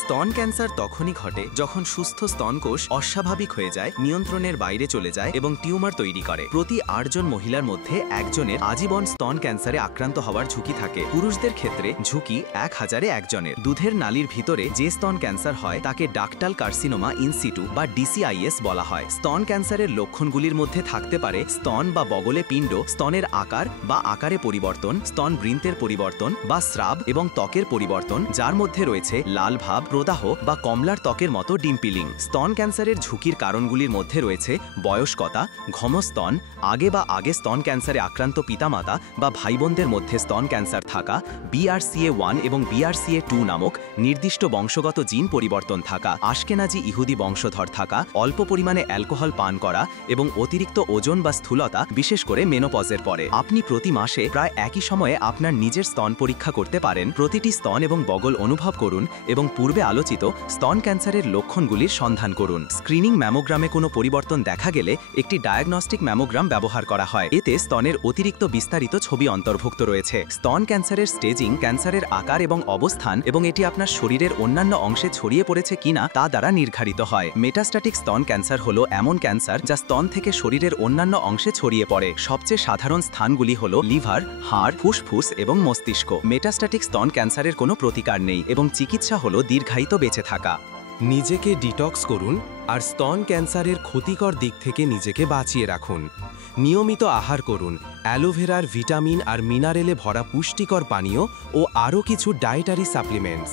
স্তন ক্যান্সার তখনই ঘটে যখন সুস্থ স্তনকোষ অস্বাভাবিক হয়ে যায়, নিয়ন্ত্রণের বাইরে চলে যায় এবং টিউমার তৈরি করে। প্রতি ৮ জন মহিলার মধ্যে একজনের আজীবন স্তন ক্যান্সারে আক্রান্ত হওয়ার ঝুঁকি থাকে। পুরুষদের ক্ষেত্রে ঝুঁকি ১,০০০-এ একজনের। দুধের নালীর ভিতরে যে স্তন ক্যান্সার হয় তাকে ডাকটাল কার্সিনোমা ইন সিটু বা ডিসিআইএস বলা হয়। স্তন ক্যান্সারের লক্ষণগুলির মধ্যে থাকতে পারে স্তন বা বগলে পিণ্ড, স্তনের আকার বা আকারে পরিবর্তন, স্তন বৃন্তের পরিবর্তন বা স্রাব এবং ত্বকের পরিবর্তন, যার মধ্যে রয়েছে লাল ভাব, প্রদাহ বা কমলার ত্বকের মতো ডিম্পিলিং। স্তন ক্যান্সারের ঝুঁকির কারণগুলির মধ্যে রয়েছে বয়স্কতা, ঘনস্তন, আগে স্তন ক্যান্সারে আক্রান্ত পিতামাতা বা ভাইবোনদের মধ্যে স্তন ক্যান্সার থাকা, BRCA1 এবং BRCA2 নামক নির্দিষ্ট বংশগত জিন পরিবর্তন থাকা, আশকেনাজি ইহুদি বংশধর থাকা, অল্প পরিমাণে অ্যালকোহল পান করা এবং অতিরিক্ত ওজন বা স্থূলতা, বিশেষ করে মেনোপজের পরে। আপনি প্রতি মাসে প্রায় একই সময়ে আপনার নিজের স্তন পরীক্ষা করতে পারেন। প্রতিটি স্তন এবং বগল অনুভব করুন এবং পূর্বে আলোচিত স্তন ক্যান্সারের লক্ষণগুলির সন্ধান করুন। স্ক্রিনিং ম্যামোগ্রামে কোনো পরিবর্তন দেখা গেলে একটি ডায়াগনস্টিক ম্যামোগ্রাম ব্যবহার করা হয়। এতে স্তনের অতিরিক্ত বিস্তারিত ছবি অন্তর্ভুক্ত রয়েছে। স্তন ক্যান্সারের স্টেজিং ক্যান্সারের আকার এবং অবস্থান এবং এটি আপনার শরীরের অন্যান্য অংশে ছড়িয়ে পড়েছে কিনা তা দ্বারা নির্ধারিত হয়। মেটাস্ট্যাটিক স্তন ক্যান্সার হলো এমন ক্যান্সার যা স্তন থেকে শরীরের অন্যান্য অংশে ছড়িয়ে পড়ে। সবচেয়ে সাধারণ স্থানগুলি হল লিভার, হাড়, ফুসফুস এবং মস্তিষ্ক। মেটাস্ট্যাটিক স্তন ক্যান্সারের কোনো প্রতিকার নেই এবং চিকিৎসা হলো দীর্ঘায়িত বেঁচে থাকা। নিজেকে ডিটক্স করুন আর স্তন ক্যান্সারের ক্ষতিকর দিক থেকে নিজেকে বাঁচিয়ে রাখুন। নিয়মিত আহার করুন, অ্যালোভেরার ভিটামিন আর মিনারেলে ভরা পুষ্টিকর পানীয় ও আরও কিছু ডায়েটারি সাপ্লিমেন্টস।